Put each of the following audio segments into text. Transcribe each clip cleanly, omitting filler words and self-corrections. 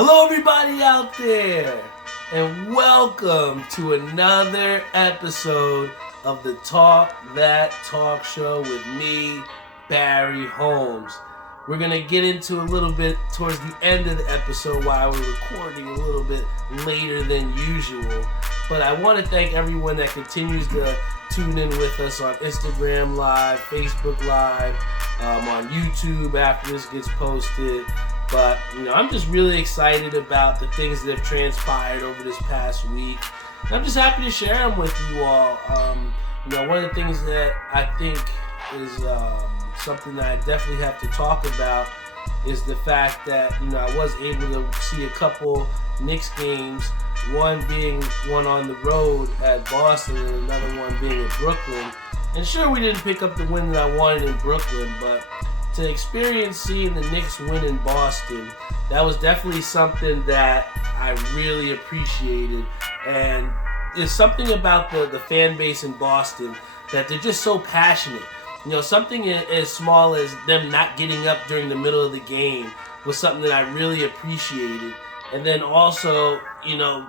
Hello, everybody out there, and welcome to another episode of the Talk That Talk Show with me, Barry Holmes. We're going to get into a little bit towards the end of the episode while we're recording a little bit later than usual. But I want to thank everyone that continues to tune in with us on Instagram Live, Facebook Live, on YouTube after this gets posted. But, I'm just really excited about the things that have transpired over this past week. And I'm just happy to share them with you all. One of the things that I think is something that I definitely have to talk about is the fact that, I was able to see a couple Knicks games, one being one on the road at Boston and another one being in Brooklyn. And sure, we didn't pick up the win that I wanted in Brooklyn, but to experience seeing the Knicks win in Boston, that was definitely something that I really appreciated. And there's something about the fan base in Boston that they're just so passionate. Something as small as them not getting up during the middle of the game was something that I really appreciated. And then also,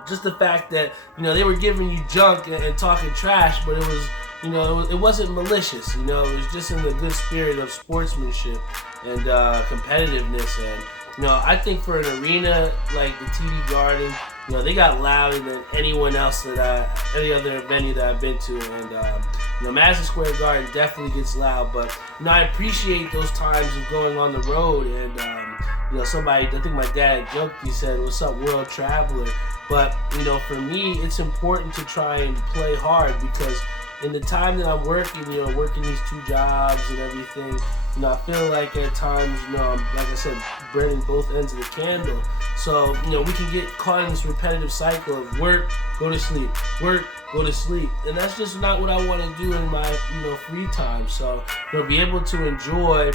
just the fact that, they were giving you junk and talking trash, but it was, it wasn't malicious. It was just in the good spirit of sportsmanship and competitiveness. And, I think for an arena like the TD Garden, they got louder than anyone else any other venue that I've been to. And, Madison Square Garden definitely gets loud. But, I appreciate those times of going on the road. And, somebody, I think my dad joked, he said, "What's up, world traveler?" But, for me, it's important to try and play hard because in the time that I'm working, working these two jobs and everything, I feel like at times, I'm, like I said, burning both ends of the candle. So, we can get caught in this repetitive cycle of work, go to sleep, work, go to sleep. And that's just not what I want to do in my, free time. So, be able to enjoy,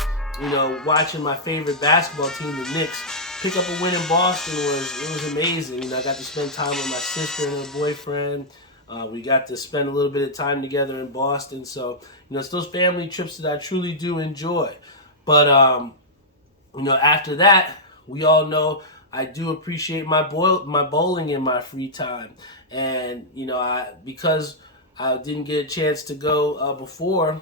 watching my favorite basketball team, the Knicks, pick up a win in Boston was amazing. I got to spend time with my sister and her boyfriend. We got to spend a little bit of time together in Boston. So, it's those family trips that I truly do enjoy. But, after that, we all know I do appreciate my bowling in my free time. And, because I didn't get a chance to go before,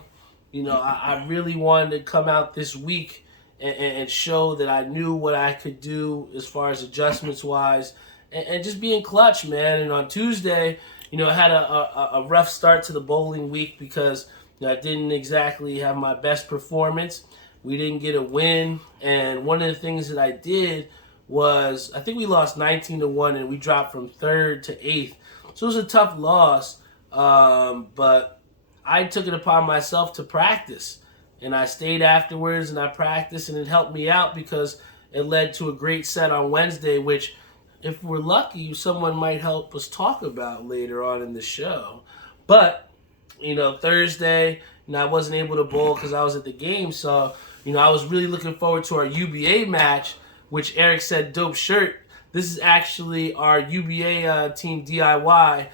I really wanted to come out this week and show that I knew what I could do as far as adjustments-wise and just being clutch, man. And on Tuesday, I had a rough start to the bowling week because I didn't exactly have my best performance. We didn't get a win, and one of the things that I did was, I think we lost 19-1, and we dropped from 3rd to 8th. So it was a tough loss, but I took it upon myself to practice, and I stayed afterwards, and I practiced, and it helped me out because it led to a great set on Wednesday, which, if we're lucky, someone might help us talk about later on in the show. But, Thursday, I wasn't able to bowl because I was at the game. So, I was really looking forward to our UBA match, which Eric said, dope shirt. This is actually our UBA team DIY,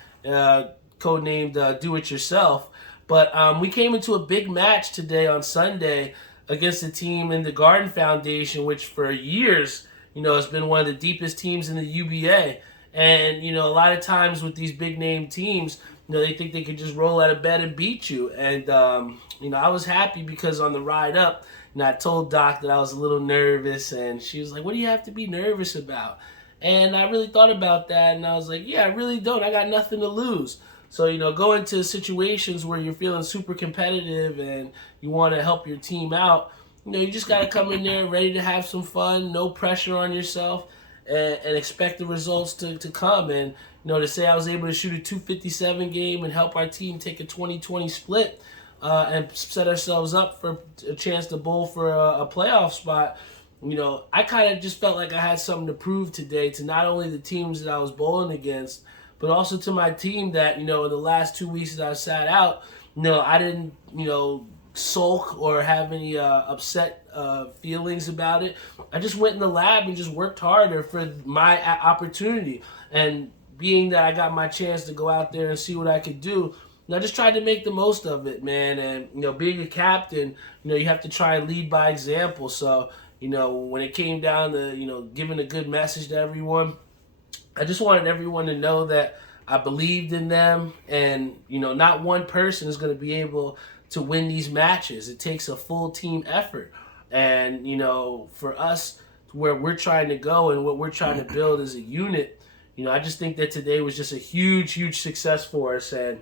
codenamed Do It Yourself. But we came into a big match today on Sunday against a team in the Garden Foundation, which for years, it's been one of the deepest teams in the UBA. And, a lot of times with these big name teams, they think they could just roll out of bed and beat you. And, I was happy because on the ride up, I told Doc that I was a little nervous. And she was like, "What do you have to be nervous about?" And I really thought about that. And I was like, yeah, I really don't. I got nothing to lose. So, go into situations where you're feeling super competitive and you want to help your team out. You just got to come in there ready to have some fun, no pressure on yourself, and expect the results to come. And, to say I was able to shoot a 257 game and help our team take a 20-20 split and set ourselves up for a chance to bowl for a playoff spot, I kind of just felt like I had something to prove today to not only the teams that I was bowling against, but also to my team that, in the last 2 weeks that I sat out, I didn't, sulk or have any upset feelings about it. I just went in the lab and just worked harder for my opportunity. And being that I got my chance to go out there and see what I could do, And I just tried to make the most of it, man. And, being a captain, you have to try and lead by example. So, when it came down to, giving a good message to everyone, I just wanted everyone to know that I believed in them, and, not one person is going to be able to win these matches. It takes a full team effort. And, for us, where we're trying to go and what we're trying to build as a unit, I just think that today was just a huge, huge success for us. And,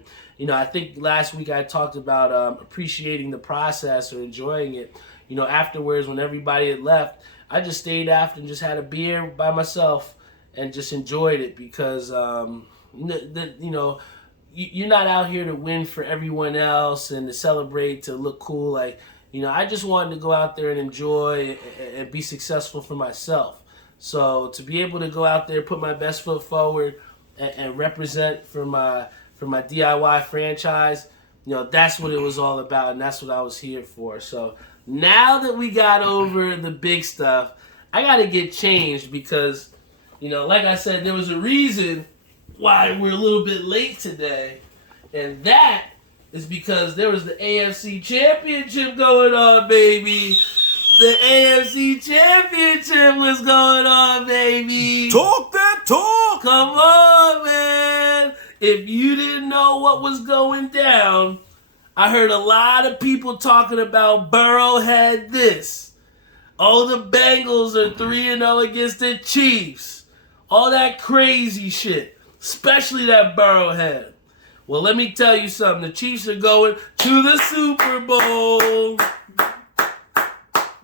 I think last week I talked about appreciating the process or enjoying it. Afterwards, when everybody had left, I just stayed after and just had a beer by myself and just enjoyed it because, you're not out here to win for everyone else and to celebrate, to look cool. Like, I just wanted to go out there and enjoy and be successful for myself. So to be able to go out there, put my best foot forward, and represent for my DIY franchise, that's what it was all about, and that's what I was here for. So now that we got over the big stuff, I got to get changed because, like I said, there was a reason why we're a little bit late today, and that is because there was the AFC Championship going on, baby. The AFC Championship was going on, baby. Talk that talk. Come on, man. If you didn't know what was going down, I heard a lot of people talking about Burrowhead this. Oh, the Bengals are 3-0 against the Chiefs. All that crazy shit. Especially that Burrowhead. Well, let me tell you something. The Chiefs are going to the Super Bowl.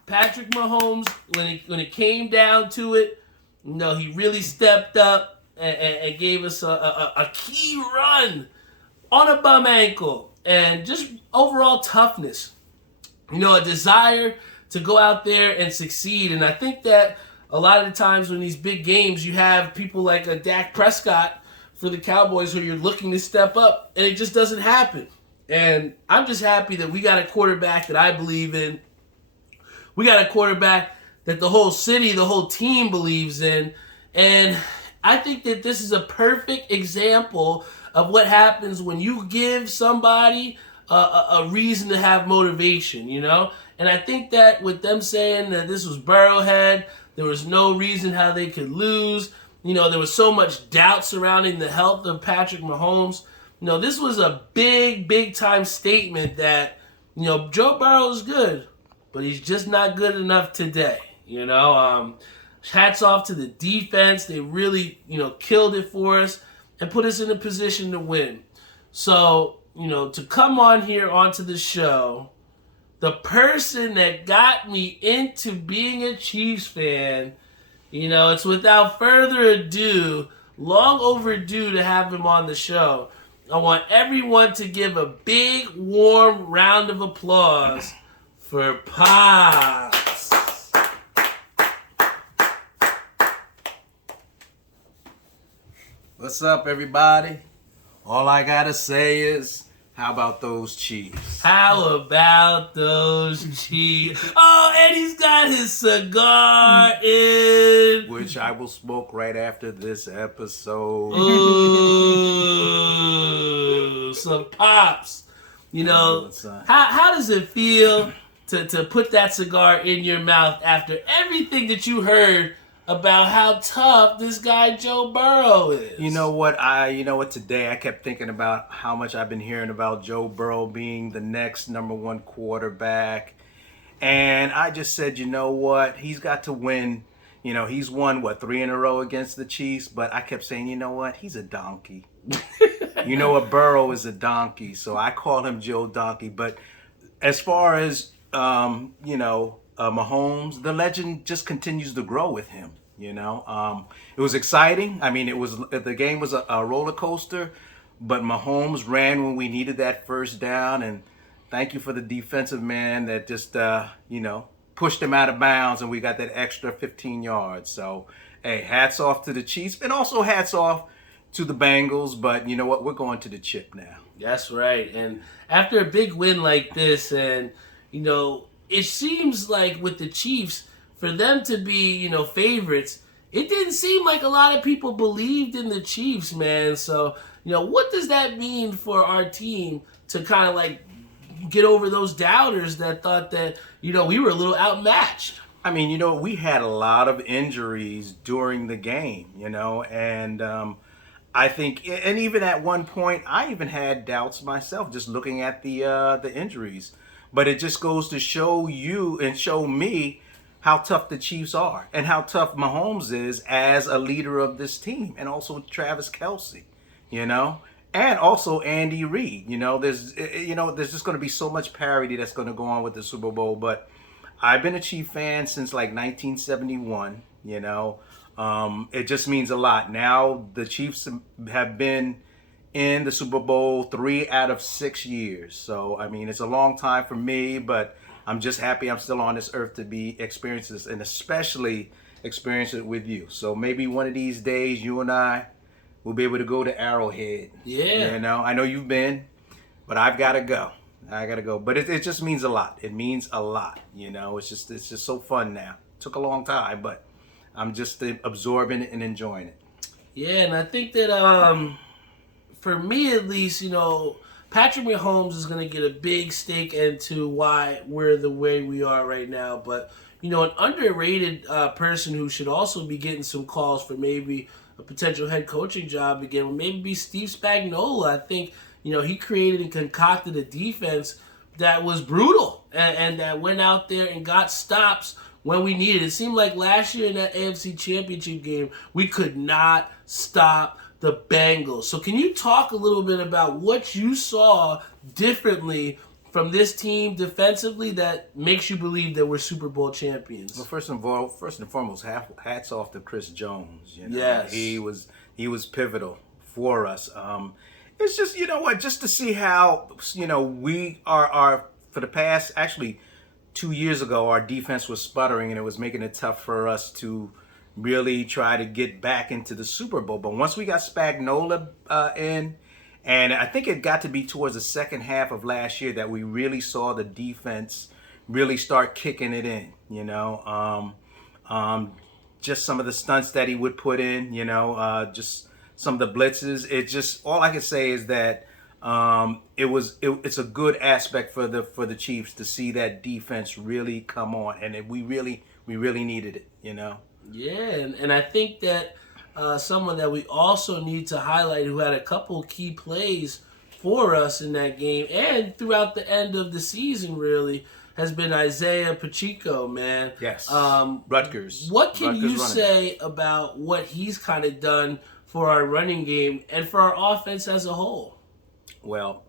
Patrick Mahomes, when it came down to it, he really stepped up and gave us a key run on a bum ankle. And just overall toughness. A desire to go out there and succeed. And I think that a lot of the times when these big games, you have people like a Dak Prescott for the Cowboys who you're looking to step up, and it just doesn't happen. And I'm just happy that we got a quarterback that I believe in. We got a quarterback that the whole city, the whole team believes in. And I think that this is a perfect example of what happens when you give somebody a reason to have motivation, And I think that with them saying that this was Burrowhead, there was no reason how they could lose. There was so much doubt surrounding the health of Patrick Mahomes. This was a big, big time statement that, Joe Burrow is good, but he's just not good enough today. Hats off to the defense. They really, killed it for us and put us in a position to win. So, to come on here onto the show, the person that got me into being a Chiefs fan, it's without further ado, long overdue to have him on the show. I want everyone to give a big, warm round of applause for Pops. What's up, everybody? All I gotta say is, how about those Chiefs? How about those Chiefs? Oh, and he's got his cigar in. Which I will smoke right after this episode. Ooh, some Pops. How does it feel to put that cigar in your mouth after everything that you heard about how tough this guy Joe Burrow is? You know what? Today I kept thinking about how much I've been hearing about Joe Burrow being the next number one quarterback. And I just said, you know what? He's got to win. He's won, 3 in a row against the Chiefs. But I kept saying, you know what? He's a donkey. You know what? Burrow is a donkey. So I call him Joe Donkey. But as far as, Mahomes, the legend just continues to grow with him. It was exciting. I mean, the game was a roller coaster, but Mahomes ran when we needed that first down, and thank you for the defensive man that just pushed him out of bounds, and we got that extra 15 yards. So, hey, hats off to the Chiefs, and also hats off to the Bengals. But you know what? We're going to the chip now. That's right. And after a big win like this, and it seems like with the Chiefs, for them to be, favorites, it didn't seem like a lot of people believed in the Chiefs, man. So, what does that mean for our team to kind of get over those doubters that thought that, we were a little outmatched? I mean, we had a lot of injuries during the game, and I think, and even at one point, I even had doubts myself just looking at the injuries. But it just goes to show you and show me how tough the Chiefs are and how tough Mahomes is as a leader of this team, and also Travis Kelce, you know, and also Andy Reid. There's just going to be so much parity that's going to go on with the Super Bowl. But I've been a Chief fan since like 1971. It just means a lot. Now the Chiefs have been in the Super Bowl 3 out of 6 years. So I mean, it's a long time for me, but I'm just happy I'm still on this earth to be experience this, and especially experience it with you. So maybe one of these days you and I will be able to go to Arrowhead. Yeah. I know you've been, but I've got to go. But it just means a lot. It means a lot. It's just so fun now. It took a long time, but I'm just absorbing it and enjoying it. Yeah, and I think that for me at least, Patrick Mahomes is going to get a big stake into why we're the way we are right now. But, an underrated person who should also be getting some calls for maybe a potential head coaching job again would maybe be Steve Spagnuolo. I think, he created and concocted a defense that was brutal and that went out there and got stops when we needed. It seemed like last year in that AFC Championship game, we could not stop the Bengals. So can you talk a little bit about what you saw differently from this team defensively that makes you believe that we're Super Bowl champions? Well, first and foremost, hats off to Chris Jones. Yes. He was pivotal for us. It's just, just to see how, we are for the past, actually 2 years ago, our defense was sputtering and it was making it tough for us to really try to get back into the Super Bowl. But once we got Spagnuolo in, and I think it got to be towards the second half of last year that we really saw the defense really start kicking it in, just some of the stunts that he would put in, just some of the blitzes. It just, all I can say is that it's a good aspect for the Chiefs to see that defense really come on, and we really needed it, Yeah, and I think that someone that we also need to highlight who had a couple key plays for us in that game and throughout the end of the season really has been Isaiah Pacheco, man. Yes. Rutgers. What can Rutgers you say about what he's kind of done for our running game and for our offense as a whole? Well,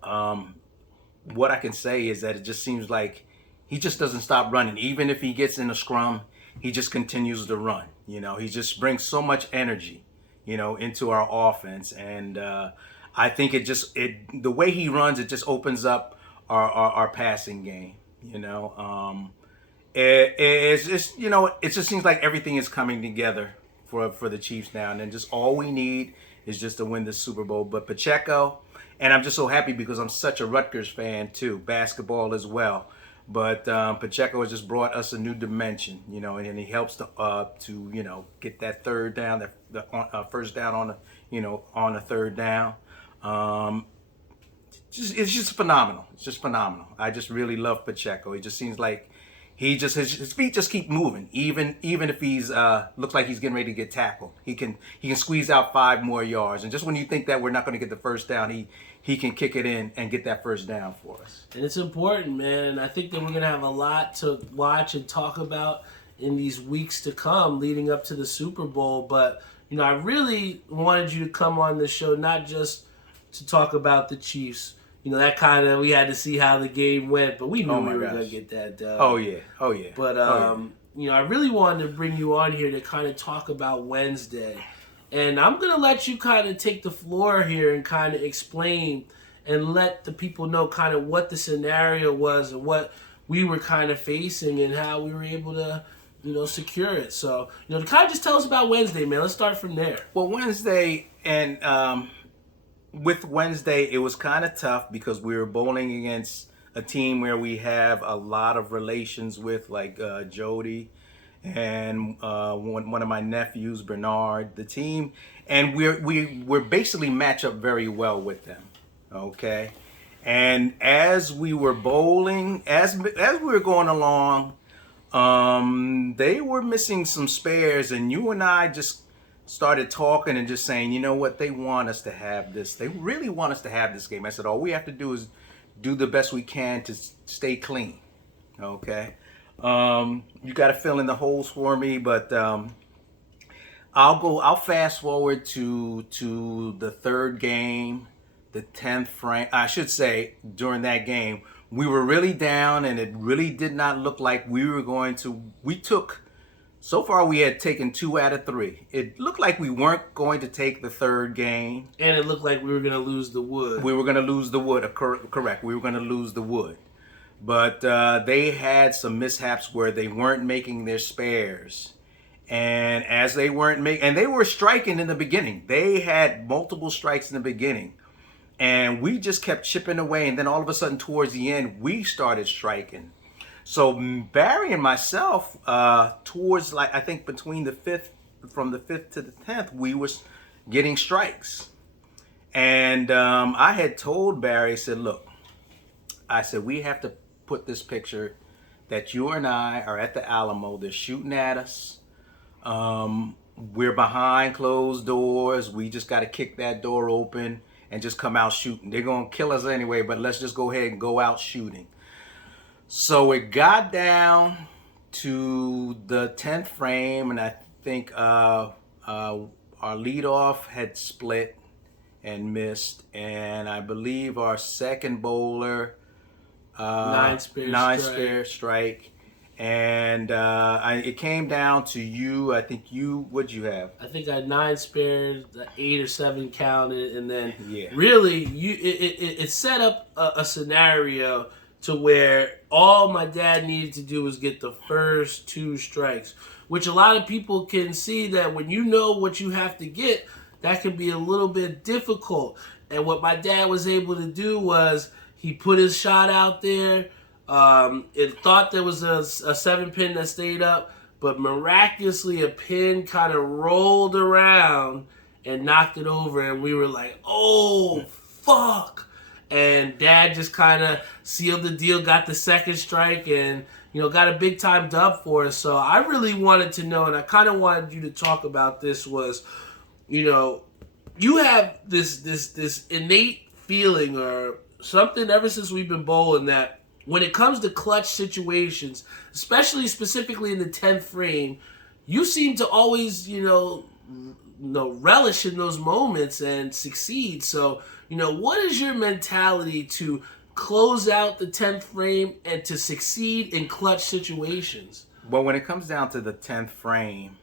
what I can say is that it just seems like he just doesn't stop running. Even if he gets in a scrum, he just continues to run. He just brings so much energy, into our offense. And I think the way he runs, it just opens up our passing game. It's just, it just seems like everything is coming together for the Chiefs now. And then just all we need is just to win the Super Bowl. But Pacheco, and I'm just so happy because I'm such a Rutgers fan too, basketball as well. But Pacheco has just brought us a new dimension, and he helps to get that third down, the first down on the third down. It's just phenomenal. It's just phenomenal. I just really love Pacheco. It just seems like his feet just keep moving. Even if he's looks like he's getting ready to get tackled, he can squeeze out 5 more yards. And just when you think that we're not going to get the first down, he can kick it in and get that first down for us. And it's important, man. And I think that we're going to have a lot to watch and talk about in these weeks to come leading up to the Super Bowl. But, I really wanted you to come on this show, not just to talk about the Chiefs. That kind of, we had to see how the game went, but we knew we were going to get that done. Oh, yeah. But, I really wanted to bring you on here to kind of talk about Wednesday. And I'm going to let you kind of take the floor here and kind of explain and let the people know kind of what the scenario was and what we were kind of facing and how we were able to, secure it. So, to kind of just tell us about Wednesday, man. Let's start from there. Well, Wednesday, and with Wednesday, it was kind of tough because we were bowling against a team where we have a lot of relations with, like Jody and one of my nephews, Bernard, the team, and we're basically match up very well with them. Okay, and as we were bowling, as we were going along, They were missing some spares, and you and I just started talking and just saying, you know what, they want us to have this. They really want us to have this game. I said, all we have to do is do the best we can to stay clean. Okay. You got to fill in the holes for me, but I'll fast forward to the third game, the 10th frame. I should say during that game, we were really down and it really did not look like we were going to. So far we had taken 2 out of 3. It looked like we weren't going to take the third game. And it looked like we were going to lose the wood. We were going to lose the wood, correct. We were going to lose the wood. But they had some mishaps where they weren't making their spares. And as they weren't and they were striking in the beginning. They had multiple strikes in the beginning. And we just kept chipping away. And then all of a sudden, towards the end, we started striking. So Barry and myself, towards I think between from the 5th to the 10th, we was getting strikes. And I had told Barry, I said, look, we have to put this picture that you and I are at the Alamo. They're shooting at us. We're behind closed doors. We just got to kick that door open and just come out shooting. They're going to kill us anyway, but let's just go ahead and go out shooting. So it got down to the 10th frame, and I think our leadoff had split and missed, and I believe our second bowler 9 spare strike. And it came down to you. I think what'd you have? I think I had 9 spares, 8 or 7 counted, and then Yeah. really it set up a scenario to where all my dad needed to do was get the first 2 strikes, which a lot of people can see that when you know what you have to get, that can be a little bit difficult. And what my dad was able to do was he put his shot out there. It thought there was a 7-pin that stayed up, but miraculously a pin kind of rolled around and knocked it over, and we were like, oh, fuck. And Dad just kind of sealed the deal, got the second strike, and got a big time dub for us. So I really wanted to know, and I kind of wanted you to talk about this, was, you have this innate feeling or something ever since we've been bowling that when it comes to clutch situations, especially specifically in the 10th frame, you seem to always, relish in those moments and succeed. So, what is your mentality to close out the 10th frame and to succeed in clutch situations? Well, when it comes down to the 10th frame,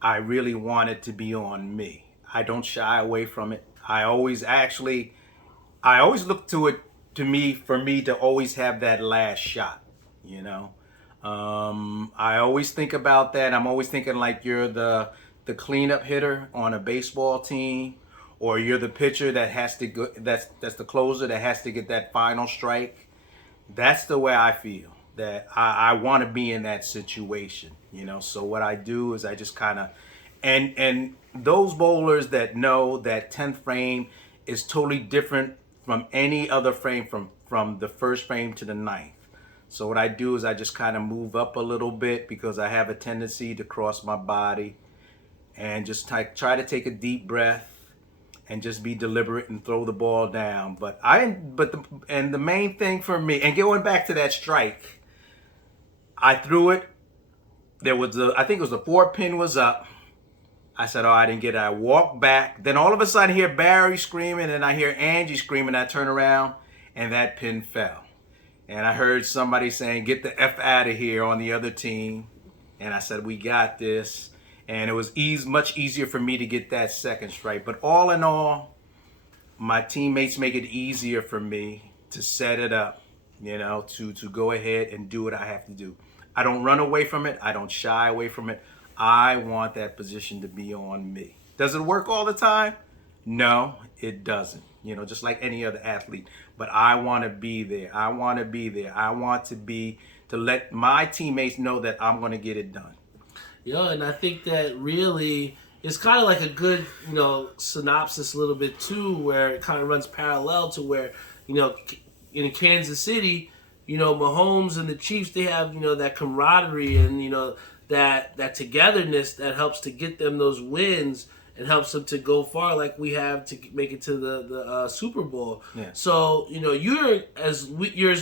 I really want it to be on me. I don't shy away from it. I always look to it for me to always have that last shot, I always think about that. I'm always thinking like you're the cleanup hitter on a baseball team, or you're the pitcher that has to go, that's the closer that has to get that final strike. That's the way I feel, that I want to be in that situation, So what I do is I just kind of, and those bowlers that know that 10th frame is totally different from any other frame from the first frame to the 9th. So what I do is I just kind of move up a little bit because I have a tendency to cross my body and just try to take a deep breath and just be deliberate and throw the ball down. The main thing for me, and going back to that strike, I threw it. I think it was the 4-pin was up. I said, oh, I didn't get it. I walked back. Then all of a sudden I hear Barry screaming and I hear Angie screaming. I turn around and that pin fell. And I heard somebody saying, get the F out of here on the other team. And I said, we got this. And it was much easier for me to get that second strike. But all in all, my teammates make it easier for me to set it up, to go ahead and do what I have to do. I don't run away from it. I don't shy away from it. I want that position to be on me. Does it work all the time? No, it doesn't. Just like any other athlete. But I want to be there. I want to let my teammates know that I'm going to get it done. And I think that really it's kind of like a good, synopsis a little bit too, where it kind of runs parallel to where, in Kansas City, Mahomes and the Chiefs, they have, that camaraderie and, that togetherness that helps to get them those wins and helps them to go far, like we have to make it to the Super Bowl. Yeah. So you're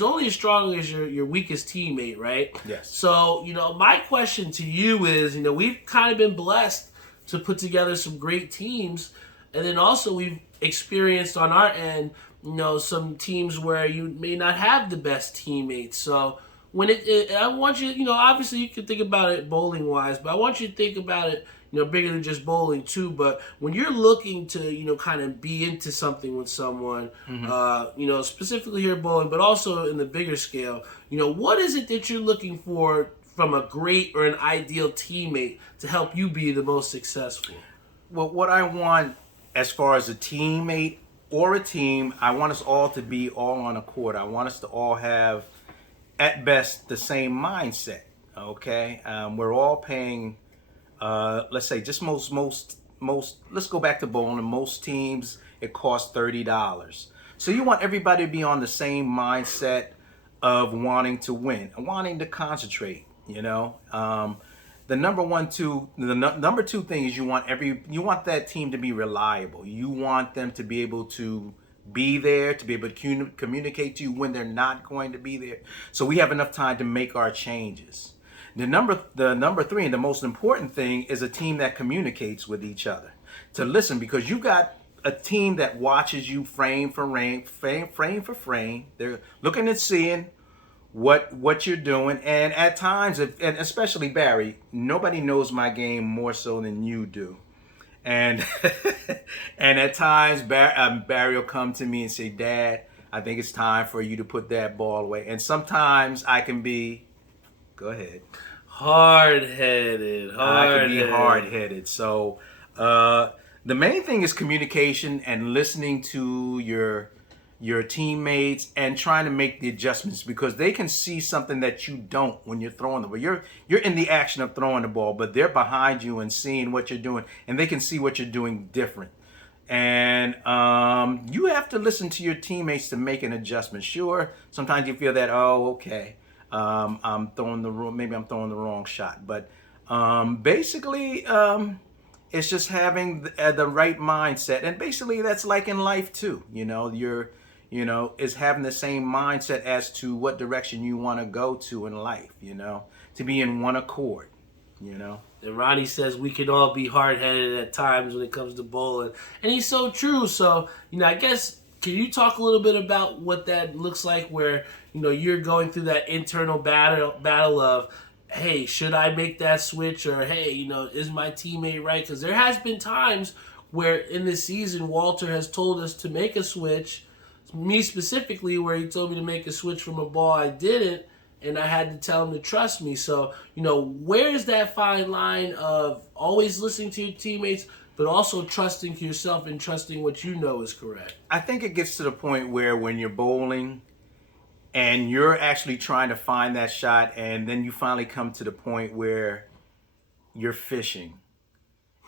only as strong as your weakest teammate, right? Yes. So my question to you is, we've kind of been blessed to put together some great teams, and then also we've experienced on our end, some teams where you may not have the best teammates. So when I want you, obviously you can think about it bowling wise, but I want you to think about it, bigger than just bowling too. But when you're looking to, kind of be into something with someone, specifically here bowling, but also in the bigger scale, what is it that you're looking for from a great or an ideal teammate to help you be the most successful? Well, what I want as far as a teammate or a team, I want us all to be all on a court. I want us to all have, at best, the same mindset. Okay, we're all paying. Let's say just most. Let's go back to bowling. Most teams it costs $30. So you want everybody to be on the same mindset of wanting to win, wanting to concentrate. The number two thing is you want that team to be reliable. You want them to be able to be there, to be able to communicate to you when they're not going to be there. So we have enough time to make our changes. The number three and the most important thing is a team that communicates with each other. To listen, because you got a team that watches you frame for frame. They're looking and seeing what you're doing, and at times, and especially Barry, nobody knows my game more so than you do, and and at times Barry will come to me and say, "Dad, I think it's time for you to put that ball away." And sometimes I can be, go ahead, hard-headed. I can be hard-headed. So the main thing is communication and listening to your teammates and trying to make the adjustments, because they can see something that you don't when you're throwing the ball. You're in the action of throwing the ball, but they're behind you and seeing what you're doing, and they can see what you're doing different. And you have to listen to your teammates to make an adjustment. Sure, sometimes you feel that, maybe I'm throwing the wrong shot, but basically it's just having the right mindset, and basically that's like in life too. Is having the same mindset as to what direction you want to go to in life, to be in one accord, And Ronnie says we can all be hard-headed at times when it comes to bowling. And he's so true. So, I guess, can you talk a little bit about what that looks like where, you're going through that internal battle of, hey, should I make that switch? Or, hey, is my teammate right? Because there has been times where in this season, Walter has told us to make a switch, me specifically, where he told me to make a switch from a ball I didn't, and I had to tell him to trust me. So, where's that fine line of always listening to your teammates, but also trusting yourself and trusting what you know is correct? I think it gets to the point where when you're bowling and you're actually trying to find that shot, and then you finally come to the point where you're fishing,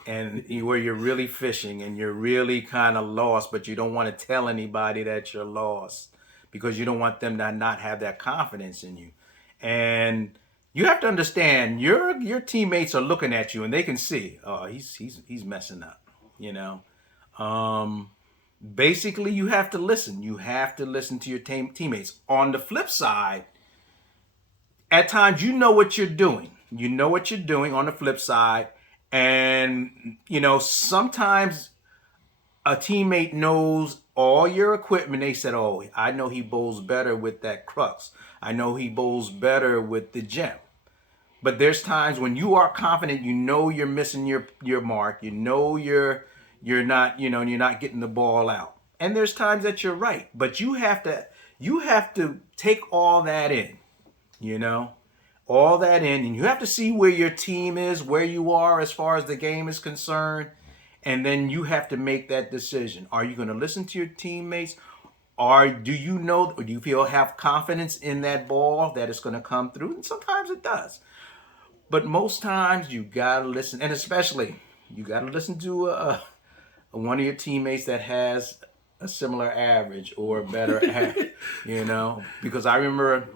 and where you're really fishing and you're really kind of lost, but you don't want to tell anybody that you're lost because you don't want them to not have that confidence in you. And you have to understand your teammates are looking at you and they can see, he's messing up, Basically, you have to listen. You have to listen to your teammates. On the flip side, at times you know what you're doing. You know what you're doing on the flip side. And, sometimes a teammate knows all your equipment. They said, I know he bowls better with that crux. I know he bowls better with the gem. But there's times when you are confident, you're missing your mark. You're not, you're not getting the ball out. And there's times that you're right. But you have to take all that in, all that in, and you have to see where your team is, where you are as far as the game is concerned, and then you have to make that decision. Are you going to listen to your teammates, or do you have confidence in that ball that it's going to come through? And sometimes it does, but most times you got to listen, and especially you got to listen to one of your teammates that has a similar average or better average, because I remember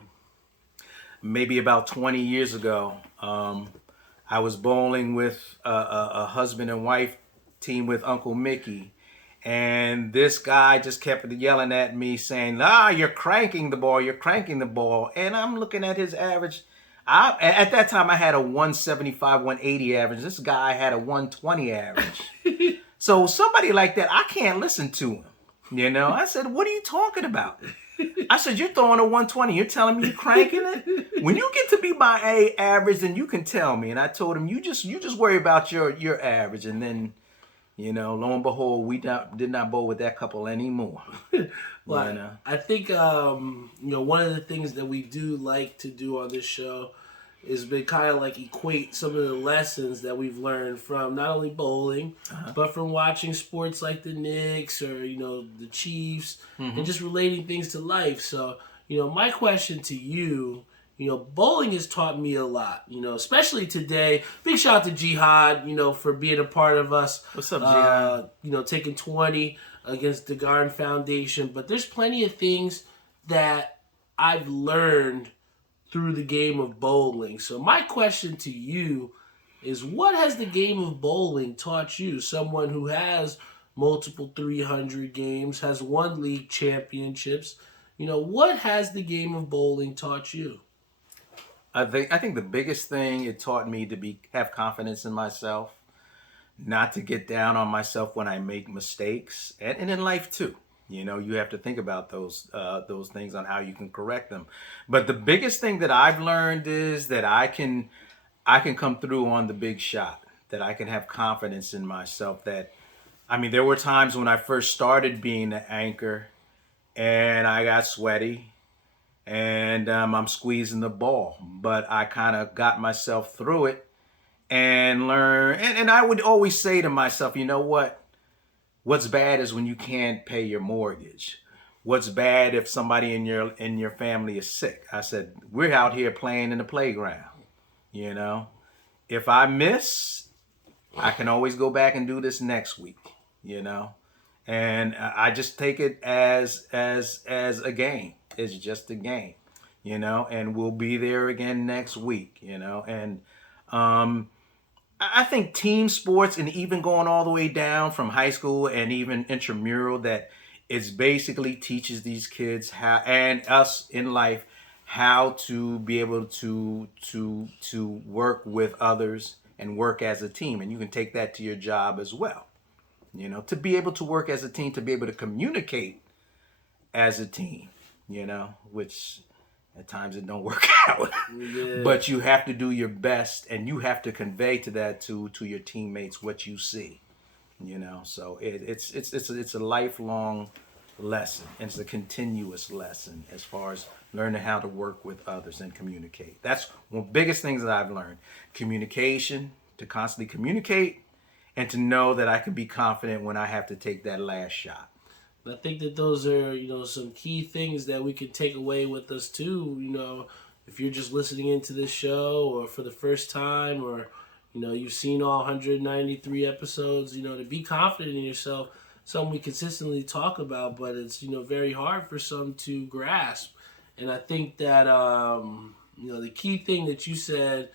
maybe about 20 years ago. I was bowling with a husband and wife team with Uncle Mickey. And this guy just kept yelling at me saying, you're cranking the ball, you're cranking the ball. And I'm looking at his average. At that time, I had a 175, 180 average. This guy had a 120 average. So somebody like that, I can't listen to him. You know, I said, what are you talking about? I said, you're throwing a 120. You're telling me you're cranking it? When you get to be my average, then you can tell me. And I told him, you just worry about your average. And then, you know, lo and behold, we did not bowl with that couple anymore. Well, you know? I think, one of the things that we do like to do on this show is been kind of like equate some of the lessons that we've learned from not only bowling, but from watching sports like the Knicks or, the Chiefs, and just relating things to life. So, my question to you, bowling has taught me a lot, especially today. Big shout out to Jihad, for being a part of us. What's up, Jihad? Taking 20 against the Garden Foundation. But there's plenty of things that I've learned through the game of bowling. So my question to you is, what has the game of bowling taught you? Someone who has multiple 300 games, has won league championships. What has the game of bowling taught you? I think the biggest thing it taught me to have confidence in myself, not to get down on myself when I make mistakes, and in life too. You have to think about those things on how you can correct them. But the biggest thing that I've learned is that I can come through on the big shot, that I can have confidence in myself. There were times when I first started being the anchor and I got sweaty and I'm squeezing the ball, but I kind of got myself through it and learned. And I would always say to myself, you know what? What's bad is when you can't pay your mortgage. What's bad if somebody in your family is sick? I said, we're out here playing in the playground. If I miss, I can always go back and do this next week. And I just take it as a game. It's just a game. And we'll be there again next week. And I think team sports, and even going all the way down from high school and even intramural, that it basically teaches these kids how, and us in life, how to be able to work with others and work as a team. And you can take that to your job as well. To be able to work as a team, to be able to communicate as a team, which at times it don't work out. Yeah. But you have to do your best, and you have to convey to your teammates what you see. So it's a lifelong lesson. It's a continuous lesson as far as learning how to work with others and communicate. That's one of the biggest things that I've learned. Communication, to constantly communicate, and to know that I can be confident when I have to take that last shot. I think that those are, some key things that we can take away with us too. If you're just listening into this show or for the first time, or, you've seen all 193 episodes, to be confident in yourself, something we consistently talk about, but it's, very hard for some to grasp. And I think that, the key thing that you said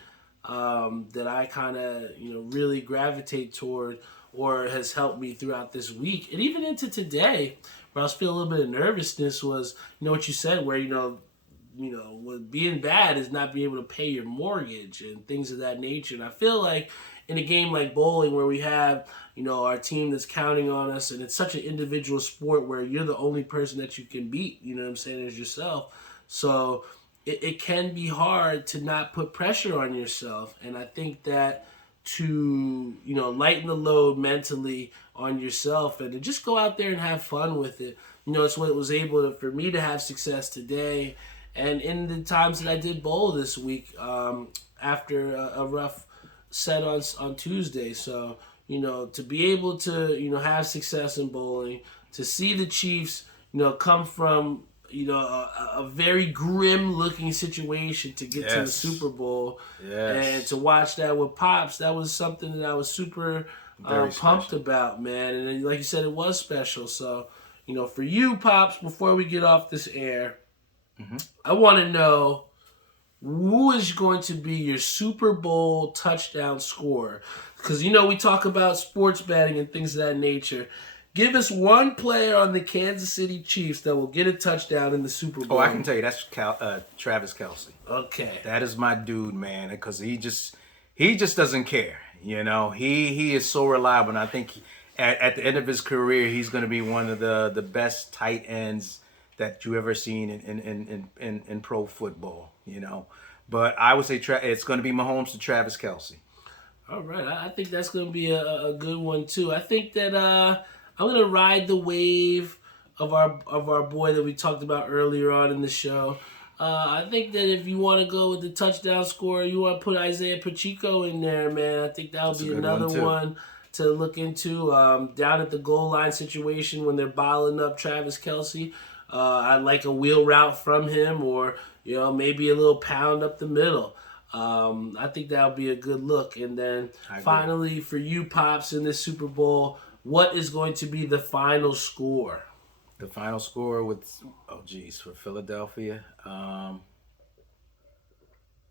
that I kind of, really gravitate toward, or has helped me throughout this week and even into today, where I was feeling a little bit of nervousness, was, what you said, where, what being bad is not being able to pay your mortgage and things of that nature. And I feel like in a game like bowling, where we have, our team that's counting on us, and it's such an individual sport where you're the only person that you can beat, as yourself. So it can be hard to not put pressure on yourself. And I think that to, lighten the load mentally on yourself and to just go out there and have fun with it. It's what was able for me to have success today. And in the times that I did bowl this week, after a rough set on Tuesday. So, to be able to, have success in bowling, to see the Chiefs, come from, a very grim looking situation to get to the Super Bowl, and to watch that with Pops, that was something that I was super pumped about, man. And then, like you said, it was special. So, for you, Pops, before we get off this air, I want to know, who is going to be your Super Bowl touchdown scorer? Because, we talk about sports betting and things of that nature. Give us one player on the Kansas City Chiefs that will get a touchdown in the Super Bowl. Oh, I can tell you, that's Travis Kelce. Okay. That is my dude, man, because he just doesn't care. He is so reliable, and I think at the end of his career, he's going to be one of the best tight ends that you ever seen in pro football. But I would say it's going to be Mahomes to Travis Kelce. All right, I think that's going to be a good one too. I think that I'm going to ride the wave of our boy that we talked about earlier on in the show. I think that if you want to go with the touchdown scorer, you want to put Isaiah Pacheco in there, man. I think that'll be another one to look into. Down at the goal line situation when they're bottling up Travis Kelce, I'd like a wheel route from him, or maybe a little pound up the middle. I think that'll be a good look. And then finally, for you, Pops, in this Super Bowl, what is going to be the final score? The final score for Philadelphia. I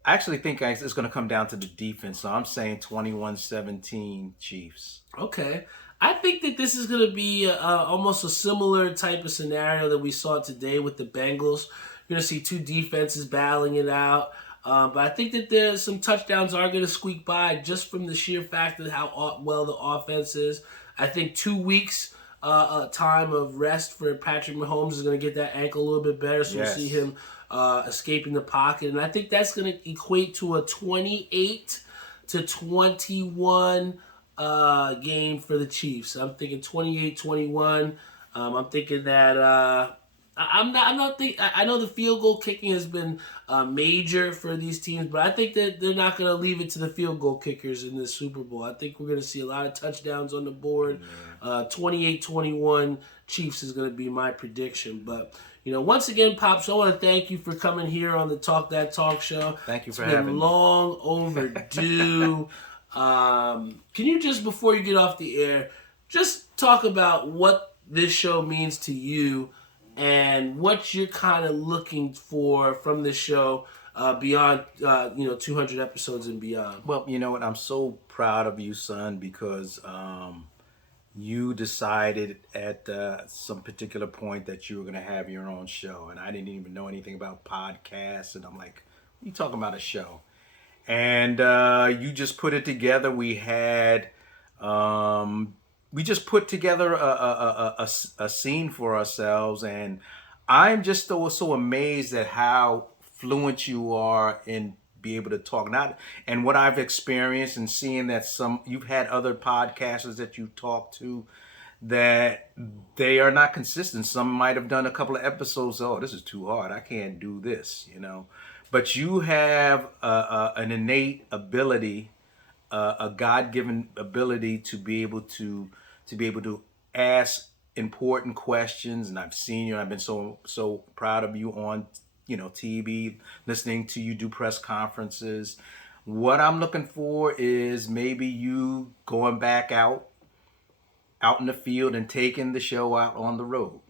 actually think it's going to come down to the defense. So I'm saying 21-17 Chiefs. Okay. I think that this is going to be almost a similar type of scenario that we saw today with the Bengals. You're going to see two defenses battling it out. But I think that there's some touchdowns are going to squeak by just from the sheer fact of how well the offense is. I think 2 weeks time of rest for Patrick Mahomes is going to get that ankle a little bit better, so we'll see him escaping the pocket. And I think that's going to equate to a 28-21 game for the Chiefs. I'm thinking 28-21. I'm thinking that I know the field goal kicking has been major for these teams, but I think that they're not going to leave it to the field goal kickers in this Super Bowl. I think we're going to see a lot of touchdowns on the board. 28-21 Chiefs is going to be my prediction. But, once again, Pops, I want to thank you for coming here on the Talk That Talk show. Thank you for having me. It's been long overdue. Can you just, before you get off the air, just talk about what this show means to you and what you're kind of looking for from this show beyond, 200 episodes and beyond? Well, you know what? I'm so proud of you, son, because you decided at some particular point that you were going to have your own show. And I didn't even know anything about podcasts. And I'm like, what are you talking about, a show? And you just put it together. We just put together a scene for ourselves, and I'm just so amazed at how fluent you are in be able to talk. And what I've experienced and seeing that you've had other podcasters that you talk to that they are not consistent. Some might have done a couple of episodes. Oh, this is too hard. I can't do this, But you have an innate ability, a God-given ability to be able to ask important questions. And I've seen you, and I've been so proud of you on TV, listening to you do press conferences. What I'm looking for is maybe you going back out in the field and taking the show out on the road.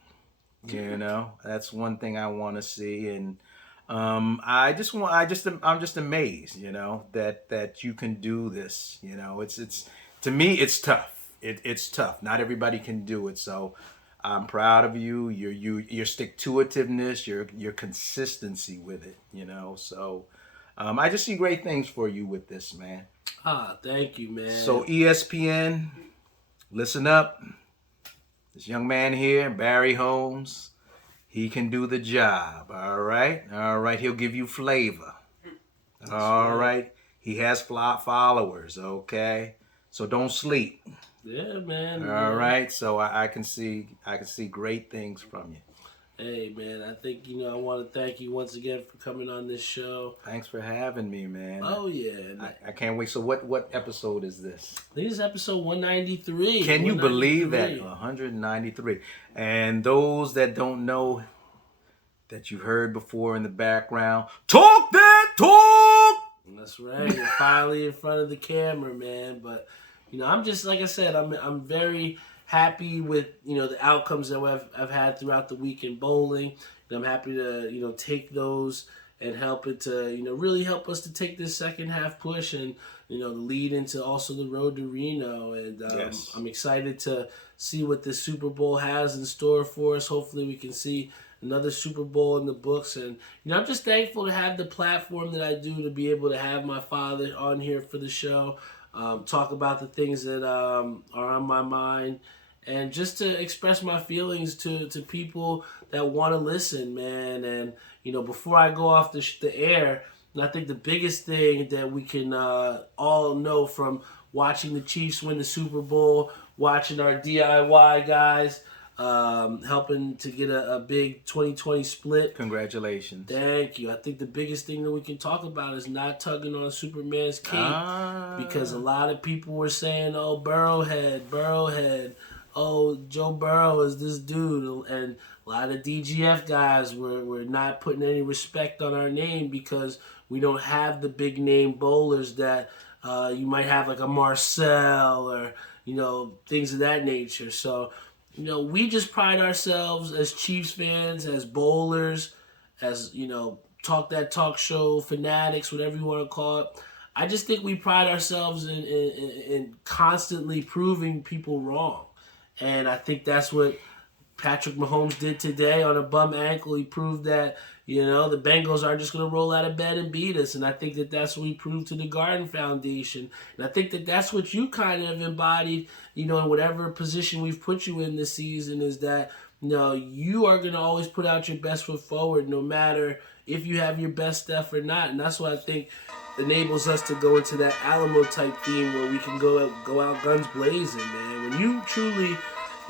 That's one thing I want to see. And I'm just amazed, that you can do this. It's to me, it's tough. It's tough. Not everybody can do it. So I'm proud of you. Your stick-to-itiveness, your consistency with it. So I just see great things for you with this, man. Thank you, man. So ESPN, listen up. This young man here, Barry Holmes, he can do the job. All right. He'll give you flavor. All right. He has followers. Okay. So don't sleep. Yeah, man. All right. So I can see great things from you. Hey, man, I think, I want to thank you once again for coming on this show. Thanks for having me, man. Oh, yeah. I can't wait. So what episode is this? This is episode 193. Can you believe that? 193. And those that don't know, that you heard before in the background, talk that talk! That's right. You're finally in front of the camera, man. But, I'm just, like I said, I'm very happy with, the outcomes that I've had throughout the week in bowling. And I'm happy to, take those and help it to, really help us to take this second half push and, the lead into also the road to Reno. And Yes. I'm excited to see what this Super Bowl has in store for us. Hopefully we can see another Super Bowl in the books. And, I'm just thankful to have the platform that I do, to be able to have my father on here for the show, talk about the things that are on my mind, and just to express my feelings to people that want to listen, man. And, before I go off the air, I think the biggest thing that we can all know from watching the Chiefs win the Super Bowl, watching our DIY guys helping to get a big 2020 split. Congratulations. Thank you. I think the biggest thing that we can talk about is not tugging on Superman's cape, because a lot of people were saying, oh, Burrowhead, oh, Joe Burrow is this dude, and a lot of DGF guys were not putting any respect on our name because we don't have the big name bowlers that you might have, like a Marcel or, things of that nature. So, we just pride ourselves as Chiefs fans, as bowlers, as, talk that talk show fanatics, whatever you want to call it. I just think we pride ourselves in constantly proving people wrong. And I think that's what Patrick Mahomes did today on a bum ankle. He proved that, the Bengals aren't just going to roll out of bed and beat us. And I think that that's what we proved to the Garden Foundation. And I think that that's what you kind of embodied, in whatever position we've put you in this season, is that, you are going to always put out your best foot forward, no matter if you have your best stuff or not. And that's what I think enables us to go into that Alamo type theme where we can go out guns blazing, man. When you truly,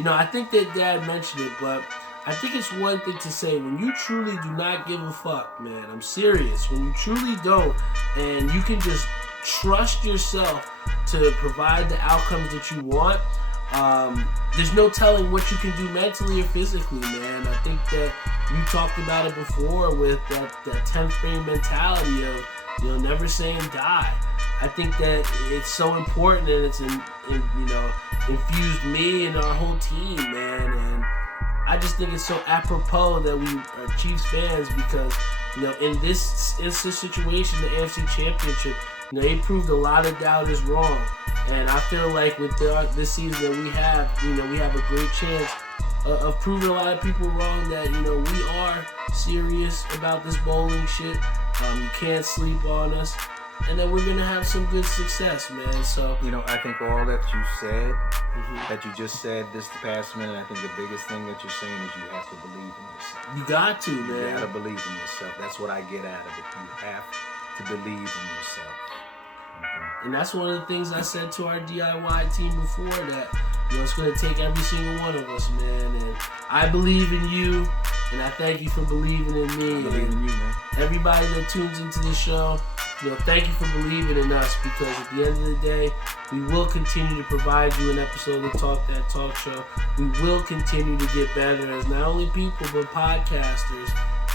I think that Dad mentioned it, but I think it's one thing to say, when you truly do not give a fuck, man, I'm serious, when you truly don't, and you can just trust yourself to provide the outcomes that you want, there's no telling what you can do mentally or physically, man. I think that you talked about it before with that 10th frame mentality of, never saying die. I think that it's so important, and it's infused me and our whole team, man. And I just think it's so apropos that we are Chiefs fans because, in this situation, the AFC Championship, it proved a lot of doubters wrong. And I feel like with this season that we have, we have a great chance of proving a lot of people wrong that, we are serious about this bowling shit. You can't sleep on us. And then we're going to have some good success, man. So, I think all that you said, that you just said this past minute, I think the biggest thing that you're saying is you have to believe in yourself. You got to, man. You got to believe in yourself. That's what I get out of it. You have to believe in yourself. And that's one of the things I said to our DIY team before, that, it's going to take every single one of us, man. And I believe in you, and I thank you for believing in me. I believe in you, man. Everybody that tunes into this show, thank you for believing in us, because at the end of the day, we will continue to provide you an episode of Talk That Talk Show. We will continue to get better as not only people, but podcasters.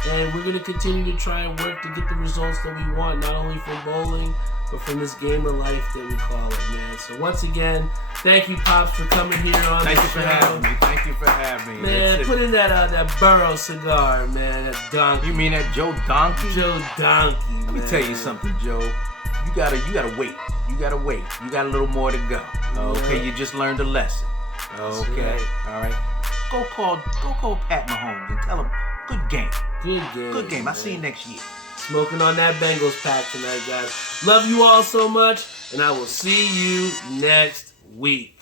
And we're going to continue to try and work to get the results that we want, not only from bowling, but from this game of life that we call it, man. So once again, thank you, Pops, for coming here on Thank the you show. for having me. Thank you for having me. Man, put in that Burrow cigar, man. That donkey. You mean that Joe Donkey? Joe Donkey, man. Let me tell you something, Joe. You gotta wait. You gotta wait. You got a little more to go. Okay, Yeah. you just learned a lesson. Okay, all right. Go call Pat Mahomes and tell him good game. Good game. I'll see you next year. Smoking on that Bengals pack tonight, guys. Love you all so much, and I will see you next week.